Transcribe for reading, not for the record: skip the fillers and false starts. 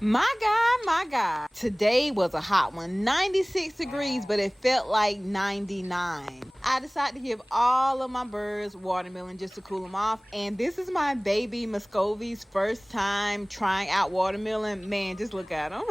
My God. Today was a hot one. 96 degrees, but it felt like 99. I decided to give all of my birds watermelon just to cool them off. And this is my baby Muscovy's first time trying out watermelon. Man, just look at him.